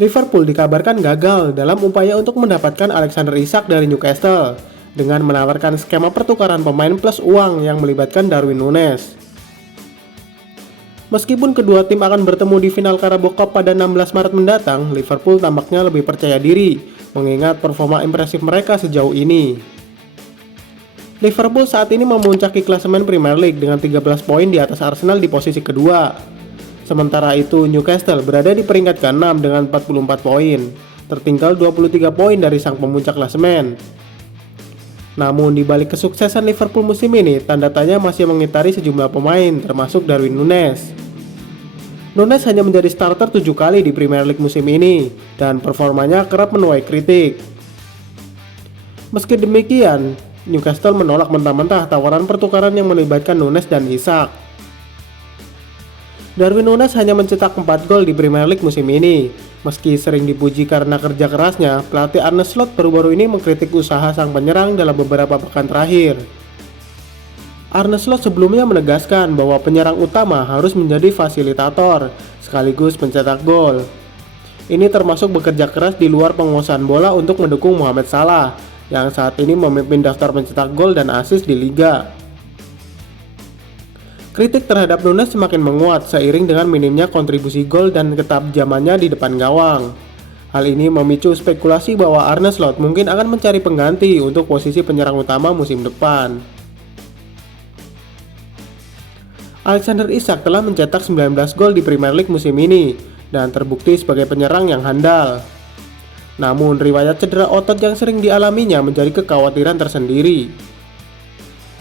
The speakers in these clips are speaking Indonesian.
Liverpool dikabarkan gagal dalam upaya untuk mendapatkan Alexander Isak dari Newcastle dengan menawarkan skema pertukaran pemain plus uang yang melibatkan Darwin Núñez. Meskipun kedua tim akan bertemu di final Carabao Cup pada 16 Maret mendatang, Liverpool tampaknya lebih percaya diri mengingat performa impresif mereka sejauh ini. Liverpool saat ini memuncaki klasemen Premier League dengan 13 poin di atas Arsenal di posisi kedua. Sementara itu Newcastle berada di peringkat ke-6 dengan 44 poin, tertinggal 23 poin dari sang pemuncak klasemen. Namun di balik kesuksesan Liverpool musim ini, tanda tanya masih mengitari sejumlah pemain termasuk Darwin Núñez. Núñez hanya menjadi starter 7 kali di Premier League musim ini dan performanya kerap menuai kritik. Meski demikian, Newcastle menolak mentah-mentah tawaran pertukaran yang melibatkan Núñez dan Isak. Darwin Núñez hanya mencetak 4 gol di Premier League musim ini. Meski sering dipuji karena kerja kerasnya, pelatih Arne Slot baru-baru ini mengkritik usaha sang penyerang dalam beberapa pekan terakhir. Arne Slot sebelumnya menegaskan bahwa penyerang utama harus menjadi fasilitator, sekaligus pencetak gol. Ini termasuk bekerja keras di luar penguasaan bola untuk mendukung Mohamed Salah, yang saat ini memimpin daftar pencetak gol dan assist di liga. Kritik terhadap Núñez semakin menguat seiring dengan minimnya kontribusi gol dan ketajamannya di depan gawang. Hal ini memicu spekulasi bahwa Arne Slot mungkin akan mencari pengganti untuk posisi penyerang utama musim depan. Alexander Isak telah mencetak 19 gol di Premier League musim ini dan terbukti sebagai penyerang yang handal. Namun riwayat cedera otot yang sering dialaminya menjadi kekhawatiran tersendiri.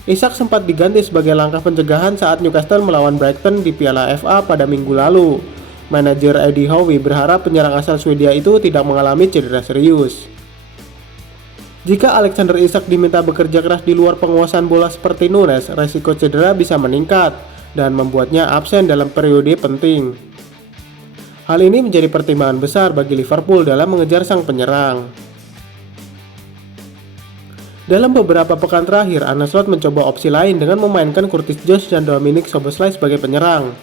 Isak sempat diganti sebagai langkah pencegahan saat Newcastle melawan Brighton di Piala FA pada minggu lalu. Manajer Eddie Howe berharap penyerang asal Swedia itu tidak mengalami cedera serius. Jika Alexander Isak diminta bekerja keras di luar penguasaan bola seperti Núñez, resiko cedera bisa meningkat dan membuatnya absen dalam periode penting. Hal ini menjadi pertimbangan besar bagi Liverpool dalam mengejar sang penyerang. Dalam beberapa pekan terakhir, Arne Slot mencoba opsi lain dengan memainkan Curtis Jones dan Dominic Szoboszlai sebagai penyerang.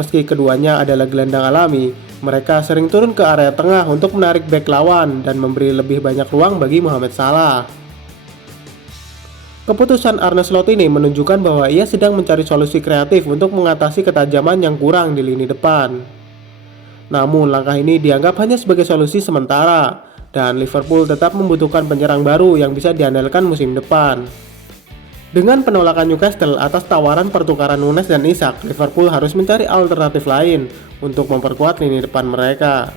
Meski keduanya adalah gelandang alami, mereka sering turun ke area tengah untuk menarik bek lawan dan memberi lebih banyak ruang bagi Mohamed Salah. Keputusan Arne Slot ini menunjukkan bahwa ia sedang mencari solusi kreatif untuk mengatasi ketajaman yang kurang di lini depan. Namun langkah ini dianggap hanya sebagai solusi sementara, dan Liverpool tetap membutuhkan penyerang baru yang bisa diandalkan musim depan. Dengan penolakan Newcastle atas tawaran pertukaran Núñez dan Isak, Liverpool harus mencari alternatif lain untuk memperkuat lini depan mereka.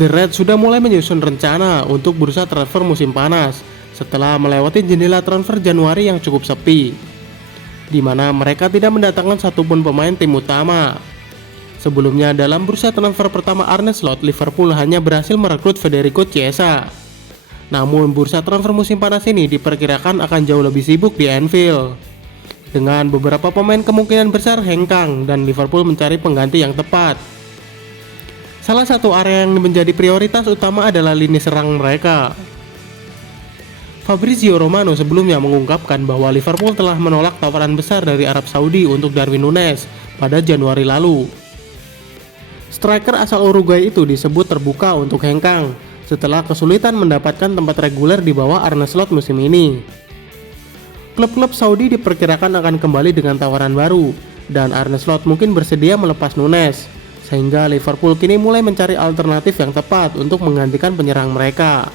The Reds sudah mulai menyusun rencana untuk bursa transfer musim panas setelah melewati jendela transfer Januari yang cukup sepi, di mana mereka tidak mendatangkan satupun pemain tim utama. Sebelumnya dalam bursa transfer pertama Arne Slot, Liverpool hanya berhasil merekrut Federico Chiesa. Namun bursa transfer musim panas ini diperkirakan akan jauh lebih sibuk di Anfield, dengan beberapa pemain kemungkinan besar hengkang dan Liverpool mencari pengganti yang tepat. Salah satu area yang menjadi prioritas utama adalah lini serang mereka. Fabrizio Romano sebelumnya mengungkapkan bahwa Liverpool telah menolak tawaran besar dari Arab Saudi untuk Darwin Núñez pada Januari lalu. Striker asal Uruguay itu disebut terbuka untuk hengkang setelah kesulitan mendapatkan tempat reguler di bawah Arne Slot musim ini. Klub-klub Saudi diperkirakan akan kembali dengan tawaran baru dan Arne Slot mungkin bersedia melepas Núñez, sehingga Liverpool kini mulai mencari alternatif yang tepat untuk menggantikan penyerang mereka.